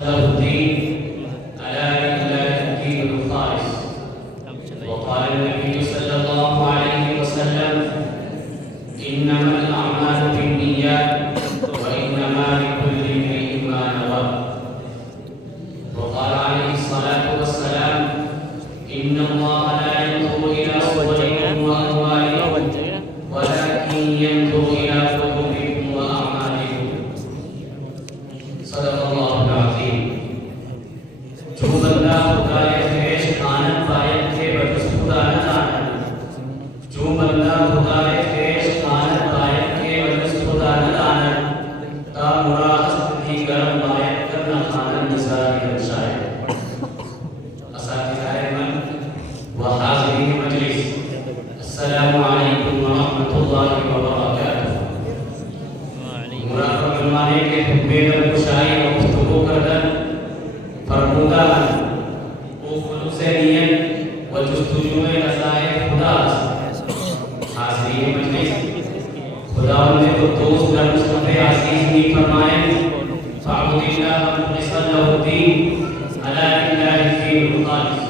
الدين ألا لله الدين الخالص. وقال النبي صلى الله عليه وسلم: إنما الأعمال بالنيات وإنما لكل امرئ ما نوى. وقال عليه الصلاة والسلام: إن الله لا ينظر إلى صوركم وأموالكم ولكن ينظر إلى قلوبكم وأعمالكم. صدق الله العظيم. جو بندہ خدا خیش آنند پاید کے بدست خدا نہ داند. جو بندہ خدا خیش آنند پاید کے بدست خدا نہ داند. تا مراحست بھی گرم باید کرنا خانند نسائی رکشائے. اساتذہ من و حاضرین مجلس، السلام علیکم ورحمۃ اللہ وبرکاتہ. مراقبہ فرمانے کے خطبے در گشائی و گفتگو کردن فرمودہ او خلوص نیت و جستجوع رضائے خدا است. حاضرین مجلس، خدا نے تو دوست در مصطفی عزیز نے فرمائے: فاعبد اللہ مخلصا لہ الدین الا للہ الدین الخالص.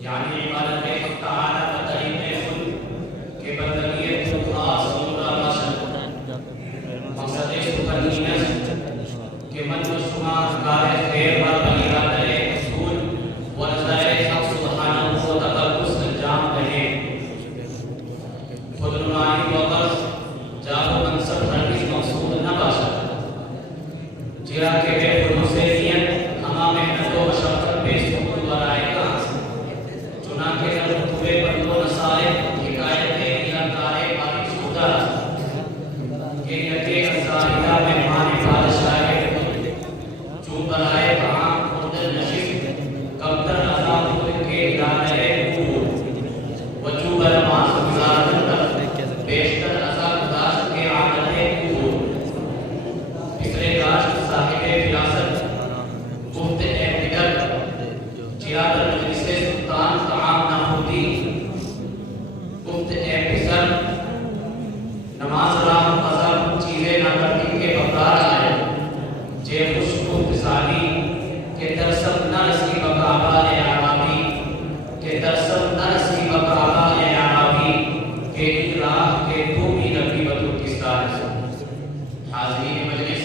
یعنی عبادت حق تعالی کا طریقے خود کہ بندگیت خاص نورا باشد. مقصد سخنینت کہ من و شما کار خیر و ارادہ اصول و رضائے حق سبحانہ و تقدس انجام دہیں. خود نمائی و غرض جاہ و منصب ہرگز مقصود نہ باشد. جرا کہ بے خلوص نیت ہما محنت و مشقت بے سکون و رائے کا چنانکہ در خطبے بند و نصائب حکایت یا کارے بارش شدہ کہ یکے ازائدہ مہمان بادشاہ جو برائے عام خردر نشست کمتر عذاب خود کے ارادہ قبول و جو برماس گزارتر بیشتر عذاب داشت کے عادت قبول. بسر گاشت صاحب فراست گفت اے بدر چیادر مجلس سلطان طعام نامودی. گفت اے پسر نماز رام قضا چیزیں نہ کرتی کے بقرار آئے. جے خوش گفت سالی کہ درسل نہ رسی بقابا اعرابی کہ درسل نہ رسی بقابا اعرابی کہ این راہ کہ تو بھی نبی بطرکستان. حاضرین مجلس،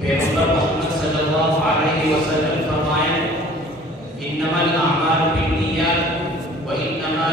پیغمبر محمد صلی اللہ علیہ وسلم فرمائیں: انما الاعمال بالنیات و انما